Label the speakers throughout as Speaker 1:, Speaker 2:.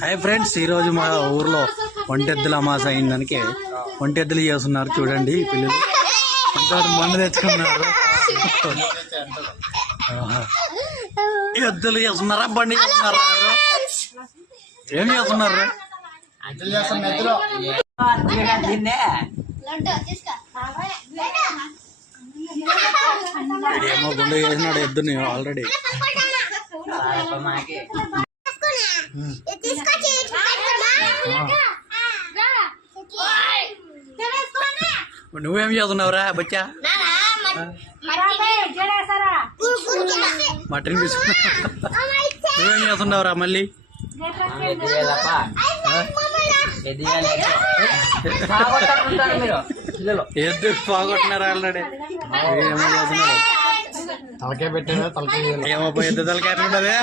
Speaker 1: Hi friends ఈరోజు మా ఊర్లో ఒంటెద్దుల అమాస అయిందానికి ఒంటెద్దులు చేస్తున్నారు చూడండి పిల్లలు అంతా మందు తెచ్చుకున్నారు. ఎద్దులు చేస్తున్నారా? బండి చేస్తున్నారా మీరు? ఏం చేస్తున్నారు? ఏమో గుండె చేసినాడు ఎద్దుని ఆల్రెడీ నువ్వేం చేస్తున్నావురా బచ్చా? మటన్ తీసుకున్నా నువ్వేం చేస్తున్నావురా మళ్ళీ? ఎద్దు పోగొట్టినారా ఆల్రెడీ? ఏమో చేస్తున్నారు
Speaker 2: తలకే పెట్టాడు? తలకే
Speaker 1: ఏమో ఎద్దు తలకి ఎట్లుంటది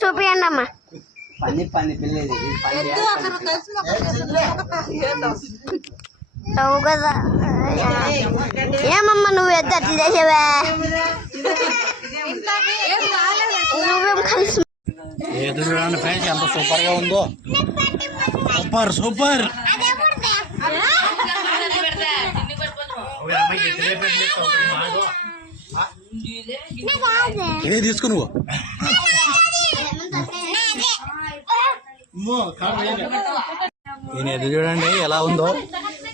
Speaker 3: చూపియండి అమ్మా
Speaker 2: పంది పంది పిల్ల ఇది ఇది పంది
Speaker 3: నువ్వు కదా ఏమమ్మా నువ్వు ఎద్దు అట్లా చేసేవా నువ్వేం కలిసి
Speaker 1: ఎద్దు చూడండి ఫ్రెండ్స్ ఎంత సూపర్గా ఉందో సూపర్ సూపర్ ఏ తీసుకు నువ్వు నేను ఎద్దు చూడండి ఎలా ఉందో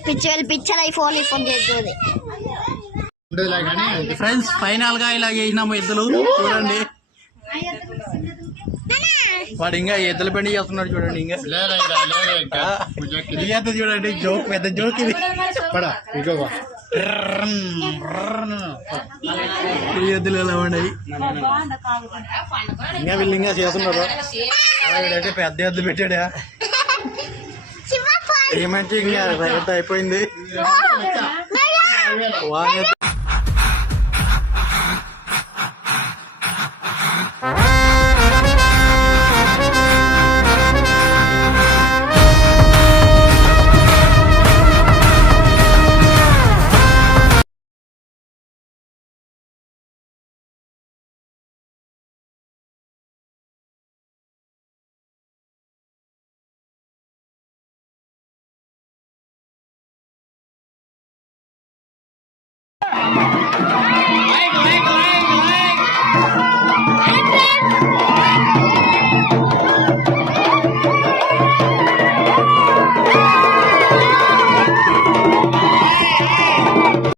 Speaker 3: పిచ్చలు పిచ్చలు ఐఫోన్ ఐఫోన్ చేస్తుంది
Speaker 1: ఫ్రెండ్స్ ఫైనల్గా ఇలా చేసినాము ఎద్దులు చూడండి వాడు ఇంకా ఎద్దుల బండి చేస్తున్నాడు చూడండి ఇంకా. ఎద్దు చూడండి జోక్ పెద్ద జోక్ ఇది. ఈ ఎద్దులు ఎలా ఉన్నాయి? ఇంకా వీళ్ళు ఇంకా చేస్తున్నారు. వీడైతే పెద్ద ఎద్దు పెట్టాడా? ఏమంటే ఇంకా అయిపోయింది. వాని Música